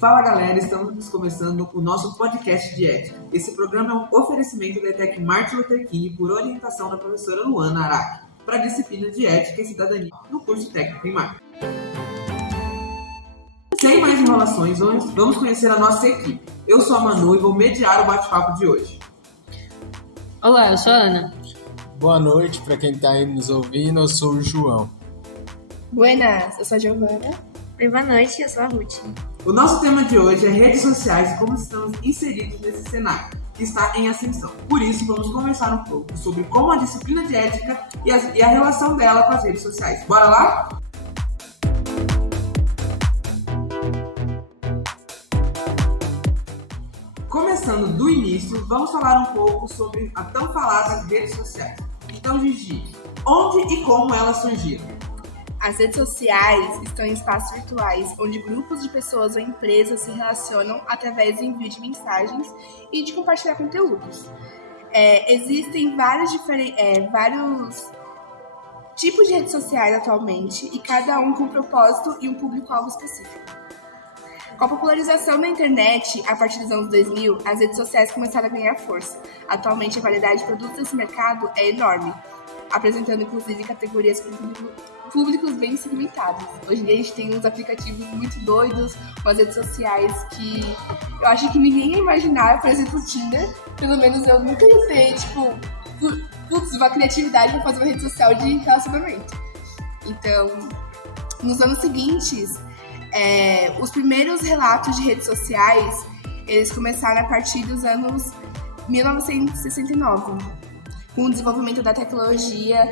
Fala galera, estamos começando o nosso podcast de ética. Esse programa é um oferecimento da ETEC Martin Luther King por orientação da professora Luana Araque para a disciplina de ética e cidadania no curso técnico em marketing. Sem mais enrolações, vamos conhecer a nossa equipe. Eu sou a Manu e vou mediar o bate-papo de hoje. Olá, eu sou a Ana. Boa noite para quem está aí nos ouvindo, eu sou o João. Buenas, eu sou a Giovana. Oi, boa noite, eu sou a Ruth. O nosso tema de hoje é redes sociais e como estamos inseridos nesse cenário, que está em ascensão. Por isso, vamos conversar um pouco sobre como a disciplina de ética e a relação dela com as redes sociais. Bora lá? Começando do início, vamos falar um pouco sobre a tão falada redes sociais. Então, Gigi, onde e como elas surgiram? As redes sociais estão em espaços virtuais onde grupos de pessoas ou empresas se relacionam através do envio de mensagens e de compartilhar conteúdos. Existem vários tipos de redes sociais atualmente e cada um com um propósito e um público-alvo específico. Com a popularização da internet, a partir dos anos 2000, as redes sociais começaram a ganhar força. Atualmente, a variedade de produtos desse mercado é enorme, apresentando inclusive categorias com públicos bem segmentados. Hoje em dia a gente tem uns aplicativos muito doidos, umas redes sociais que eu acho que ninguém ia imaginar, por exemplo, o Tinder. Pelo menos eu nunca ia ter, uma criatividade para fazer uma rede social de relacionamento. Então, nos anos seguintes, os primeiros relatos de redes sociais, eles começaram a partir dos anos 1969, com o desenvolvimento da tecnologia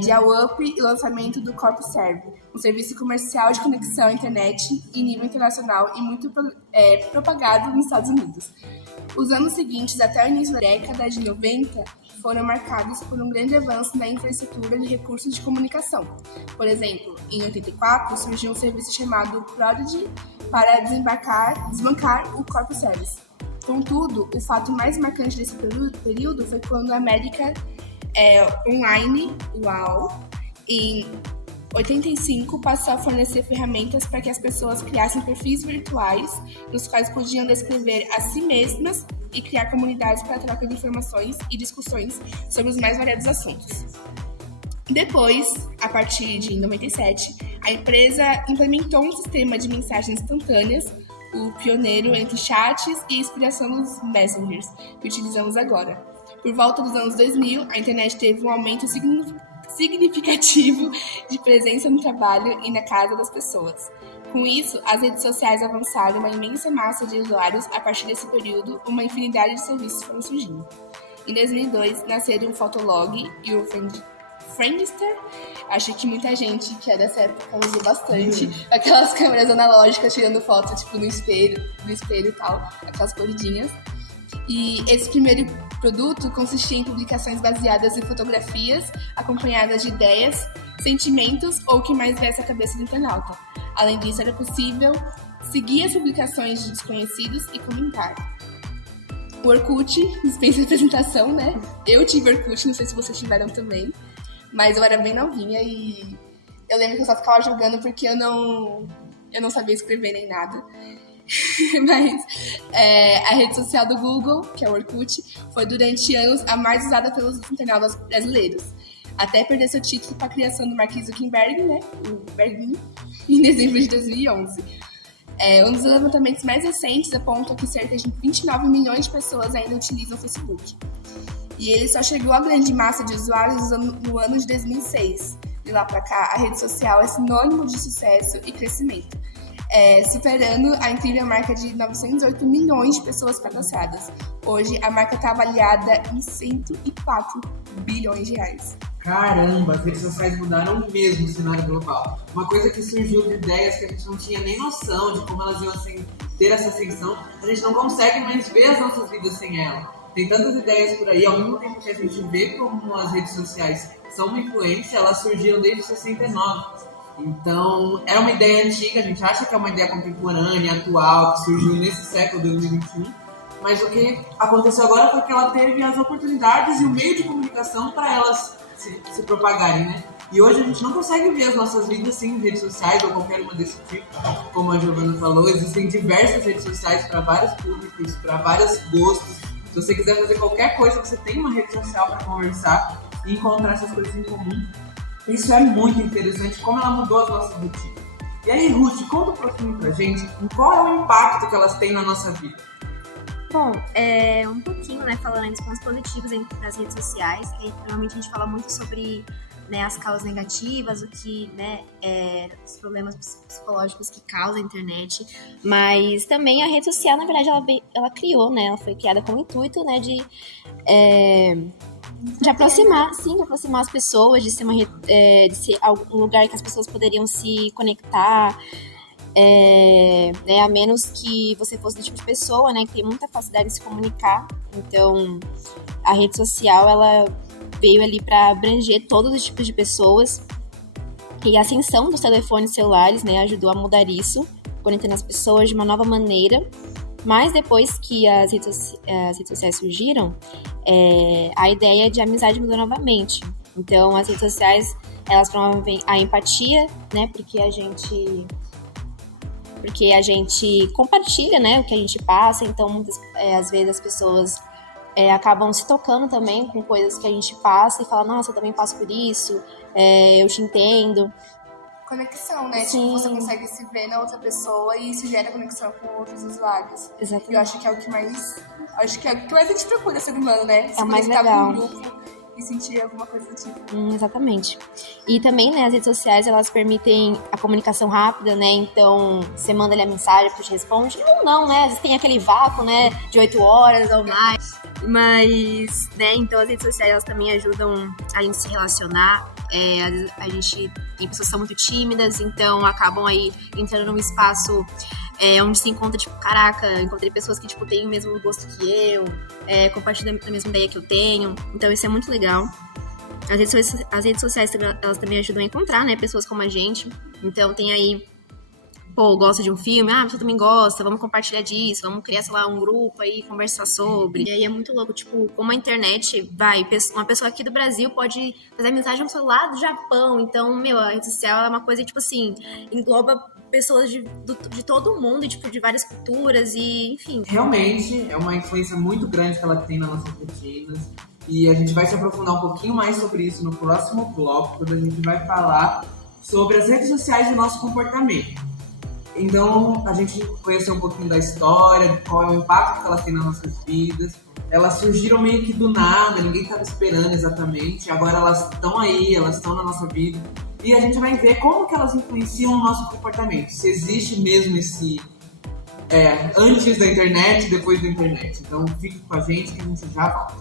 de AWP e lançamento do CorpServe, um serviço comercial de conexão à internet em nível internacional e muito propagado nos Estados Unidos. Os anos seguintes, até o início da década de 90, foram marcados por um grande avanço na infraestrutura de recursos de comunicação. Por exemplo, em 84, surgiu um serviço chamado Prodigy para desbancar o CorpServe. Contudo, o fato mais marcante desse período foi quando a América Online, UOL, em 85, passou a fornecer ferramentas para que as pessoas criassem perfis virtuais nos quais podiam descrever a si mesmas e criar comunidades para troca de informações e discussões sobre os mais variados assuntos. Depois, a partir de 97, a empresa implementou um sistema de mensagens instantâneas, o pioneiro entre chats e inspiração nos messengers que utilizamos agora. Por volta dos anos 2000, a internet teve um aumento significativo de presença no trabalho e na casa das pessoas. Com isso, as redes sociais avançaram uma imensa massa de usuários. A partir desse período, uma infinidade de serviços foram surgindo. Em 2002, nasceram o Fotolog e o Friendster. Acho que muita gente que é dessa época usou bastante aquelas câmeras analógicas tirando foto no espelho e tal, aquelas corridinhas. E esse primeiro produto consistia em publicações baseadas em fotografias, acompanhadas de ideias, sentimentos ou o que mais viesse à cabeça do internauta. Além disso, era possível seguir as publicações de desconhecidos e comentar. O Orkut dispensa apresentação, né? Eu tive Orkut, não sei se vocês tiveram também, mas eu era bem novinha e eu lembro que eu só ficava jogando porque eu não sabia escrever nem nada. Mas a rede social do Google, que é o Orkut, foi durante anos a mais usada pelos internautas brasileiros, até perder seu título para a criação do Mark Zuckerberg, né, o Berguinho, em dezembro de 2011. Um dos levantamentos mais recentes aponta que cerca de 29 milhões de pessoas ainda utilizam o Facebook. E ele só chegou à grande massa de usuários no ano de 2006. De lá para cá, a rede social é sinônimo de sucesso e crescimento, superando a incrível marca de 908 milhões de pessoas cadastradas. Hoje, a marca está avaliada em 104 bilhões de reais. Caramba, as redes sociais mudaram mesmo o cenário global. Uma coisa que surgiu de ideias que a gente não tinha nem noção de como elas iam ter essa ascensão, a gente não consegue mais ver as nossas vidas sem ela. Tem tantas ideias por aí, ao mesmo tempo que a gente vê como as redes sociais são uma influência, elas surgiram desde 69. Então, era uma ideia antiga, a gente acha que é uma ideia contemporânea, atual, que surgiu nesse século 2021, mas o que aconteceu agora foi que ela teve as oportunidades e o meio de comunicação para elas se propagarem, né? E hoje a gente não consegue ver as nossas vidas sem redes sociais ou qualquer uma desse tipo. Como a Giovana falou, existem diversas redes sociais para vários públicos, para vários gostos. Se você quiser fazer qualquer coisa, você tem uma rede social para conversar e encontrar essas coisas em comum. Isso é muito interessante, como ela mudou as nossas rotinas. E aí, Ruth, conta um pouquinho pra gente qual é o impacto que elas têm na nossa vida. Bom, um pouquinho, né, falando dos pontos positivos das redes sociais, que normalmente a gente fala muito sobre, né, as causas negativas, o que, né, os problemas psicológicos que causa a internet, mas também a rede social, na verdade, ela criou, né, ela foi criada com o intuito, né, de aproximar, sim, de aproximar as pessoas, de ser de ser um lugar que as pessoas poderiam se conectar, a menos que você fosse do tipo de pessoa, né, que tem muita facilidade de se comunicar. Então, a rede social, ela veio ali para abranger todos os tipos de pessoas, e a ascensão dos telefones celulares, né, ajudou a mudar isso, conectando as pessoas de uma nova maneira. Mas depois que as redes sociais surgiram, a ideia de amizade mudou novamente. Então, as redes sociais, elas promovem a empatia, né, porque a gente compartilha, né, o que a gente passa. Então, às vezes as pessoas acabam se tocando também com coisas que a gente passa e falam, nossa, eu também passo por isso, eu te entendo. Conexão, né? Sim. Tipo, você consegue se ver na outra pessoa e isso gera conexão com outros usuários. Exatamente. Eu acho que é o que mais... Acho que é o que mais a gente procura, ser humano, né? Se É o mais conectar legal. com um grupo e sentir alguma coisa do tipo. Exatamente. E também, né, as redes sociais, elas permitem a comunicação rápida, né? Então, você manda ali a mensagem, a pessoa te responde. Ou não, né? Às vezes tem aquele vácuo, né, de 8 horas ou mais. Mas, né, então as redes sociais, elas também ajudam a gente se relacionar. A gente tem pessoas que são muito tímidas, então acabam aí entrando num espaço onde se encontra, tipo, caraca, encontrei pessoas que, tipo, têm o mesmo gosto que eu, compartilham a mesma ideia que eu tenho. Então isso é muito legal. As redes sociais, elas também ajudam a encontrar, né, pessoas como a gente. Então tem aí, pô, gosta de um filme, você também gosta, vamos compartilhar disso, vamos criar, sei lá, um grupo aí, conversar sobre. E aí é muito louco, tipo, como a internet uma pessoa aqui do Brasil pode fazer amizade com uma pessoa lá do Japão. Então, a rede social é uma coisa, tipo assim, engloba pessoas de todo mundo, tipo, de várias culturas e, enfim. Realmente, é uma influência muito grande que ela tem nas nossas rotinas. E a gente vai se aprofundar um pouquinho mais sobre isso no próximo bloco, quando a gente vai falar sobre as redes sociais e o nosso comportamento. Então, a gente conheceu um pouquinho da história, de qual é o impacto que elas têm nas nossas vidas. Elas surgiram meio que do nada, ninguém estava esperando exatamente. Agora elas estão aí, elas estão na nossa vida. E a gente vai ver como que elas influenciam o nosso comportamento. Se existe mesmo esse antes da internet e depois da internet. Então, fique com a gente que a gente já volta.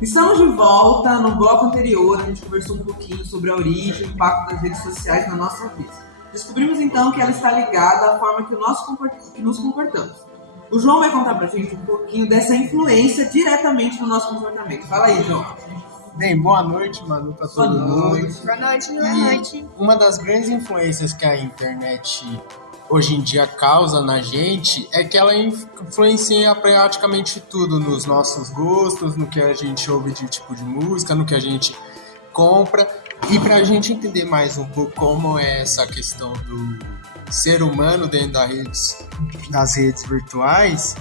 Estamos de volta. No bloco anterior, a gente conversou um pouquinho sobre a origem e o impacto das redes sociais na nossa vida. Descobrimos então que ela está ligada à forma que nos comportamos. O João vai contar pra gente um pouquinho dessa influência diretamente no nosso comportamento. Fala aí, João. Bem, boa noite, Manu, pra todo mundo. Boa noite, Boa noite. Uma das grandes influências que a internet hoje em dia causa na gente é que ela influencia praticamente tudo nos nossos gostos, no que a gente ouve de tipo de música, no que a gente compra. E pra gente entender mais um pouco como é essa questão do ser humano dentro das redes virtuais,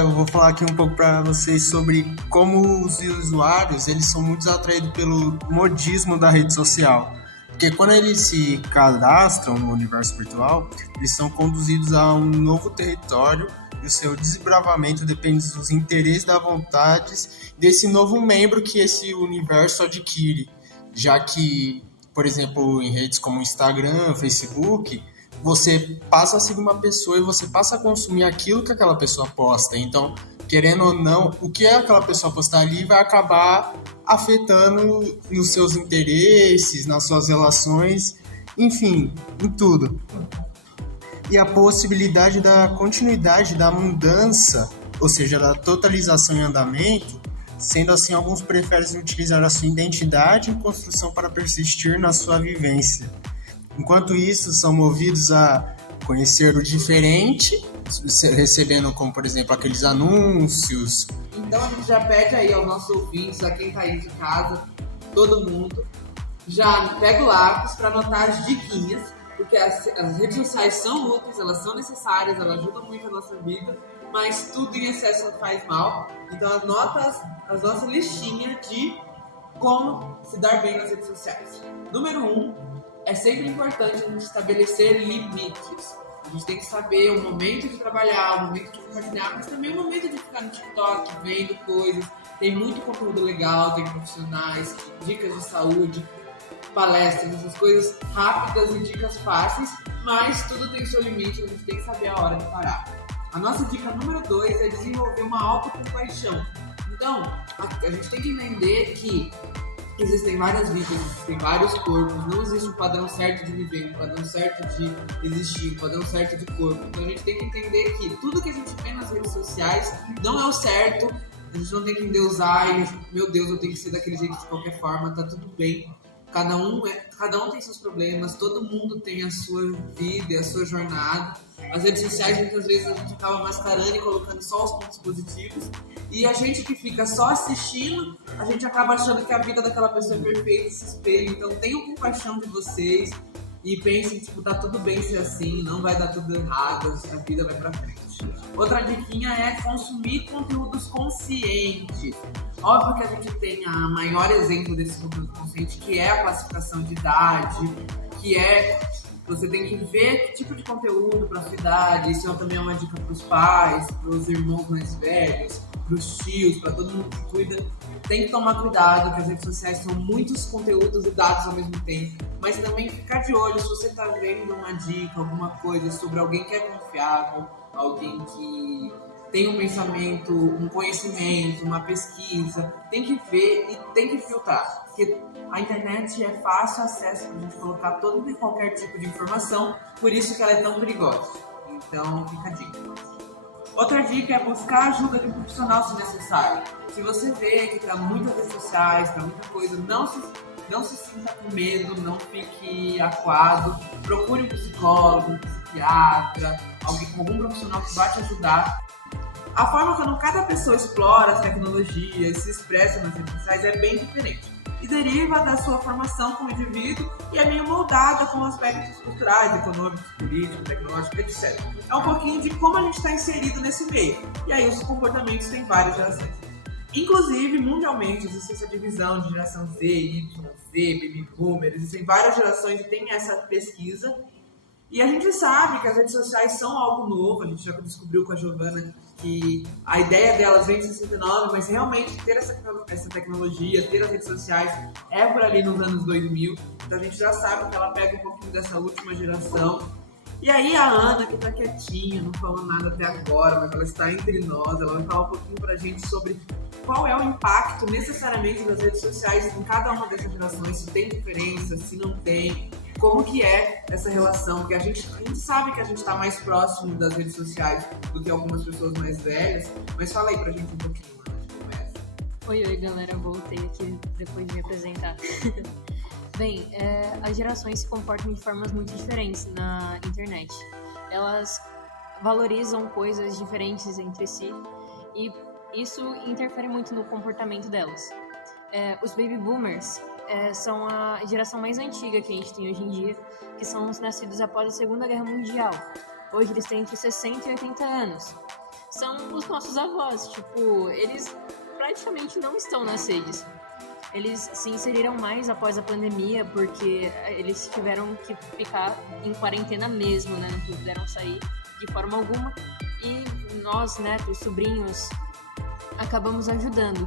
eu vou falar aqui um pouco para vocês sobre como os usuários eles são muito atraídos pelo modismo da rede social. Porque quando eles se cadastram no universo virtual, eles são conduzidos a um novo território e o seu desbravamento depende dos interesses e das vontades desse novo membro que esse universo adquire. Já que, por exemplo, em redes como Instagram, Facebook, você passa a seguir uma pessoa e você passa a consumir aquilo que aquela pessoa posta. Então, querendo ou não, o que aquela pessoa postar ali vai acabar afetando nos seus interesses, nas suas relações, enfim, em tudo. E a possibilidade da continuidade da mudança, ou seja, da totalização em andamento, sendo assim, alguns preferem utilizar a sua identidade em construção para persistir na sua vivência. Enquanto isso, são movidos a conhecer o diferente, recebendo como, por exemplo, aqueles anúncios. Então a gente já pede aí aos nossos ouvintes, a quem tá aí de casa, todo mundo, já pega o lápis para anotar as diquinhas, porque as redes sociais são úteis, elas são necessárias, elas ajudam muito a nossa vida, mas tudo em excesso faz mal. Então anota as nossas listinhas de como se dar bem nas redes sociais. Número 1, é sempre importante a gente estabelecer limites. A gente tem que saber o momento de trabalhar, o momento de compartilhar, mas também o momento de ficar no TikTok, vendo coisas. Tem muito conteúdo legal, tem profissionais, dicas de saúde, palestras, essas coisas rápidas e dicas fáceis, mas tudo tem seu limite, a gente tem que saber a hora de parar. A nossa dica número 2 é desenvolver uma autocompaixão. Então, a gente tem que entender que existem várias vidas, existem vários corpos, não existe um padrão certo de viver, um padrão certo de existir, um padrão certo de corpo. Então a gente tem que entender que tudo que a gente vê nas redes sociais não é o certo, a gente não tem que endeusar e, meu Deus, eu tenho que ser daquele jeito de qualquer forma, tá tudo bem. Cada um tem seus problemas, todo mundo tem a sua vida e a sua jornada. As redes sociais, muitas vezes, a gente acaba mascarando e colocando só os pontos positivos. E a gente que fica só assistindo, a gente acaba achando que a vida daquela pessoa é perfeita e se espelha. Então tenham compaixão de vocês e pensem, tipo, tá tudo bem ser assim, não vai dar tudo errado, a vida vai pra frente. Outra diquinha é consumir conteúdos conscientes. Óbvio que a gente tem a maior exemplo desse conteúdo consciente, que é a classificação de idade, que é você tem que ver que tipo de conteúdo para sua idade. Isso também é uma dica para os pais, para os irmãos mais velhos, para os tios, para todo mundo que cuida. Tem que tomar cuidado, que as redes sociais são muitos conteúdos e dados ao mesmo tempo. Mas também ficar de olho se você está vendo uma dica, alguma coisa sobre alguém que é confiável, alguém que tem um pensamento, um conhecimento, uma pesquisa. Tem que ver e tem que filtrar. Porque a internet é fácil acesso para a gente colocar todo e qualquer tipo de informação, por isso que ela é tão perigosa. Então, fica a dica. Outra dica é buscar a ajuda de um profissional se necessário. Se você vê que para muitas redes sociais, para muita coisa, não se sinta com medo, não fique acuado. Procure um psicólogo, um psiquiatra, algum profissional que vai te ajudar. A forma como cada pessoa explora as tecnologias, se expressa nas redes sociais é bem diferente. E deriva da sua formação como indivíduo e é meio moldada com aspectos culturais, econômicos, políticos, tecnológicos, etc. É um pouquinho de como a gente está inserido nesse meio. E aí os comportamentos têm várias gerações. Inclusive, mundialmente, existe essa divisão de geração Z, Y, Z, Baby Boomer. Existem várias gerações e tem essa pesquisa. E a gente sabe que as redes sociais são algo novo. A gente já descobriu com a Giovana que a ideia delas vem de 69, mas realmente ter essa tecnologia, ter as redes sociais é por ali nos anos 2000. Então a gente já sabe que ela pega um pouquinho dessa última geração. E aí a Ana, que tá quietinha, não falou nada até agora, mas ela está entre nós, ela vai falar um pouquinho pra gente sobre qual é o impacto necessariamente das redes sociais em cada uma dessas gerações, se tem diferença, se não tem, como que é essa relação, porque a gente sabe que a gente está mais próximo das redes sociais do que algumas pessoas mais velhas, mas fala aí pra gente um pouquinho, Ana, de conversa. Oi, galera, voltei aqui depois de me apresentar. Bem, as gerações se comportam de formas muito diferentes na internet. Elas valorizam coisas diferentes entre si e isso interfere muito no comportamento delas. Os baby boomers são a geração mais antiga que a gente tem hoje em dia, que são os nascidos após a Segunda Guerra Mundial. Hoje eles têm entre 60 e 80 anos. São os nossos avós, tipo, eles praticamente não estão nas redes. Eles se inseriram mais após a pandemia, porque eles tiveram que ficar em quarentena mesmo, né? Não puderam sair de forma alguma. E nós, netos, sobrinhos, acabamos ajudando.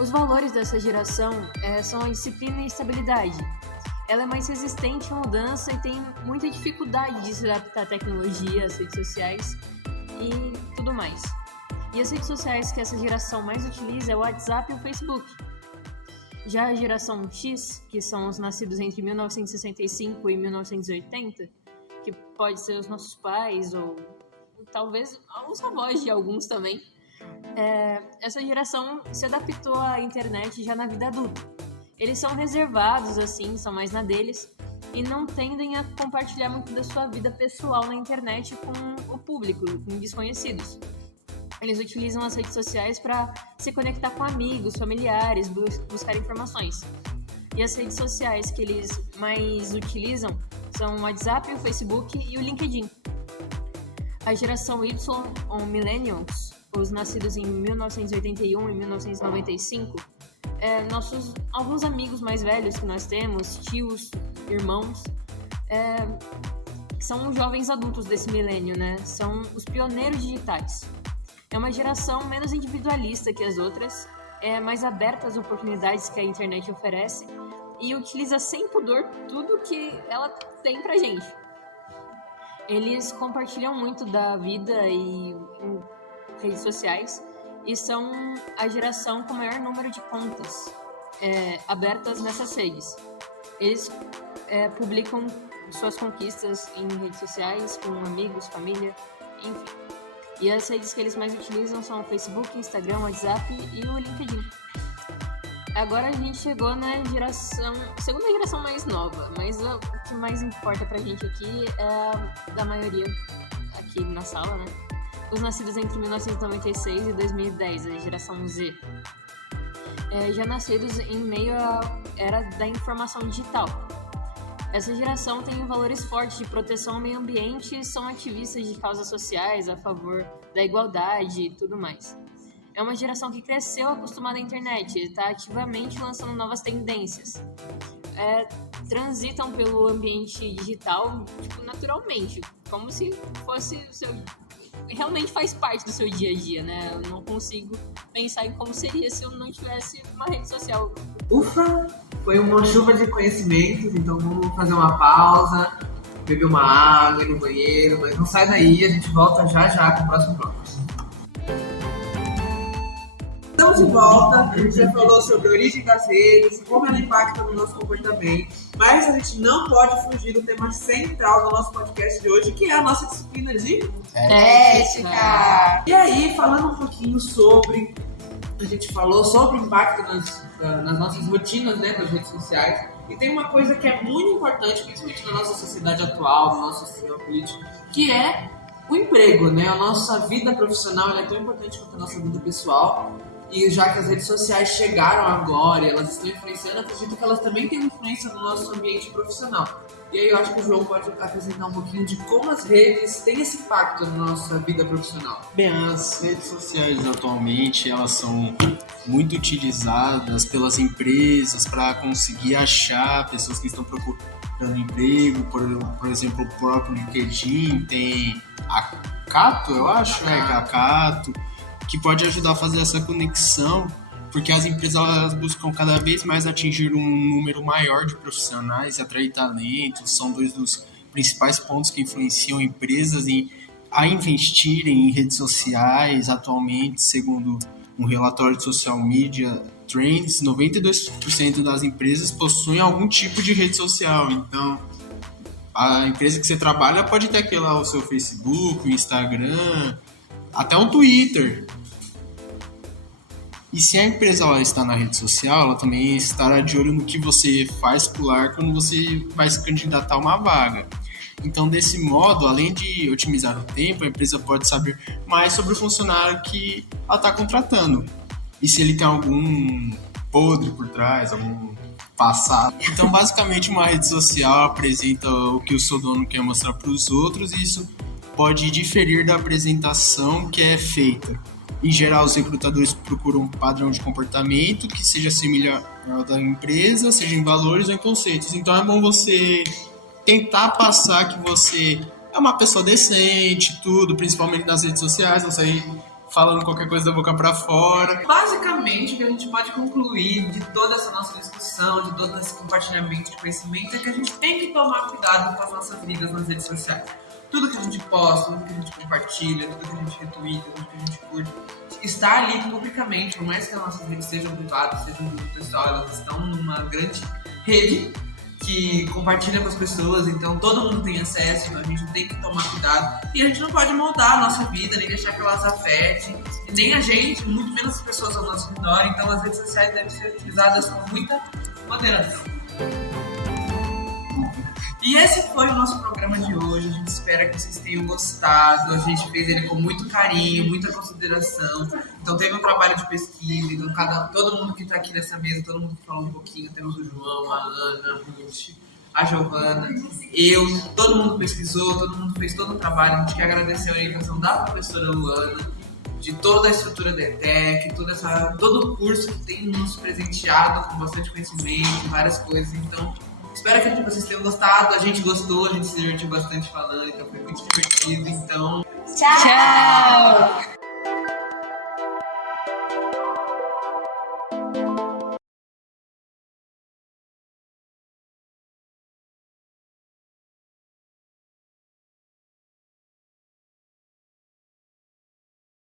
Os valores dessa geração são a disciplina e a estabilidade. Ela é mais resistente à mudança e tem muita dificuldade de se adaptar à tecnologia, às redes sociais e tudo mais. E as redes sociais que essa geração mais utiliza é o WhatsApp e o Facebook. Já a geração X, que são os nascidos entre 1965 e 1980, que pode ser os nossos pais ou talvez os avós de alguns também, essa geração se adaptou à internet já na vida adulta. Eles são reservados, assim, são mais na deles, e não tendem a compartilhar muito da sua vida pessoal na internet com o público, com desconhecidos. Eles utilizam as redes sociais para se conectar com amigos, familiares, buscar informações. E as redes sociais que eles mais utilizam são o WhatsApp, o Facebook e o LinkedIn. A geração Y, ou Millennials, os nascidos em 1981 e 1995, alguns amigos mais velhos que nós temos, tios, irmãos, são jovens adultos desse milênio, né? São os pioneiros digitais. É uma geração menos individualista que as outras, mais aberta às oportunidades que a internet oferece e utiliza sem pudor tudo que ela tem pra gente. Eles compartilham muito da vida em redes sociais e são a geração com o maior número de contas abertas nessas redes. Eles publicam suas conquistas em redes sociais, com amigos, família, enfim. E as redes que eles mais utilizam são o Facebook, Instagram, WhatsApp e o LinkedIn. Agora a gente chegou na segunda geração mais nova, mas o que mais importa pra gente aqui é da maioria aqui na sala, né? Os nascidos entre 1996 e 2010, a geração Z. Já nascidos em meio à era da informação digital. Essa geração tem valores fortes de proteção ao meio ambiente e são ativistas de causas sociais a favor da igualdade e tudo mais. É uma geração que cresceu acostumada à internet e está ativamente lançando novas tendências. Transitam pelo ambiente digital naturalmente, como se fosse realmente faz parte do seu dia a dia, né? Eu não consigo pensar em como seria se eu não tivesse uma rede social. Ufa! Foi uma chuva de conhecimentos, então vamos fazer uma pausa, beber uma água, ir no banheiro, mas não sai daí, a gente volta já com o próximo bloco. Estamos de volta, a gente já falou sobre a origem das redes, como ela impacta no nosso comportamento, mas a gente não pode fugir do tema central do nosso podcast de hoje, que é a nossa disciplina de ética. E aí, falando um pouquinho sobre... A gente falou sobre o impacto nas nossas rotinas, né, das redes sociais. E tem uma coisa que é muito importante, principalmente na nossa sociedade atual, no nosso sistema político, que é o emprego, né? A nossa vida profissional ela é tão importante quanto a nossa vida pessoal. E já que as redes sociais chegaram agora e elas estão influenciando, acredito que elas também têm influência no nosso ambiente profissional. E aí eu acho que o João pode apresentar um pouquinho de como as redes têm esse impacto na nossa vida profissional. Bem, as redes sociais atualmente elas são muito utilizadas pelas empresas para conseguir achar pessoas que estão procurando emprego. Por exemplo, o próprio LinkedIn tem a Cato, eu acho, a Cato, que pode ajudar a fazer essa conexão, porque as empresas elas buscam cada vez mais atingir um número maior de profissionais e atrair talentos. São dois dos principais pontos que influenciam empresas a investirem em redes sociais. Atualmente, segundo um relatório de Social Media Trends, 92% das empresas possuem algum tipo de rede social. Então, a empresa que você trabalha pode ter aqui lá o seu Facebook, o Instagram, até o Twitter. E se a empresa ela está na rede social, ela também estará de olho no que você faz pular quando você vai se candidatar a uma vaga. Então, desse modo, além de otimizar o tempo, a empresa pode saber mais sobre o funcionário que ela está contratando. E se ele tem algum podre por trás, algum passado. Então, basicamente, uma rede social apresenta o que o seu dono quer mostrar para os outros e isso pode diferir da apresentação que é feita. Em geral, os recrutadores procuram um padrão de comportamento que seja similar ao da empresa, seja em valores ou em conceitos. Então é bom você tentar passar que você é uma pessoa decente, tudo, principalmente nas redes sociais, não sair falando qualquer coisa da boca pra fora. Basicamente, o que a gente pode concluir de toda essa nossa discussão, de todo esse compartilhamento de conhecimento, é que a gente tem que tomar cuidado com as nossas vidas nas redes sociais. Tudo que a gente posta, tudo que a gente compartilha, tudo que a gente retweeta, tudo que a gente curte, está ali publicamente, por mais que as nossas redes sejam privadas, sejam do pessoal, elas estão numa grande rede que compartilha com as pessoas, então todo mundo tem acesso, então a gente tem que tomar cuidado. E a gente não pode moldar a nossa vida, nem deixar que elas afetem, nem a gente, muito menos as pessoas ao nosso redor, então as redes sociais devem ser utilizadas com muita moderação. E esse foi o nosso programa de hoje. A gente espera que vocês tenham gostado. A gente fez ele com muito carinho, muita consideração. Então teve um trabalho de pesquisa. Então todo mundo que está aqui nessa mesa, todo mundo que falou um pouquinho. Temos o João, a Ana, a Ruth, a Giovana, todo mundo pesquisou, todo mundo fez todo o trabalho. A gente quer agradecer a orientação da professora Luana, de toda a estrutura da ETEC, todo o curso que tem nos presenteado com bastante conhecimento, várias coisas. Então, espero que vocês tenham gostado. A gente gostou, a gente se divertiu bastante falando, então foi muito divertido. Então, Tchau!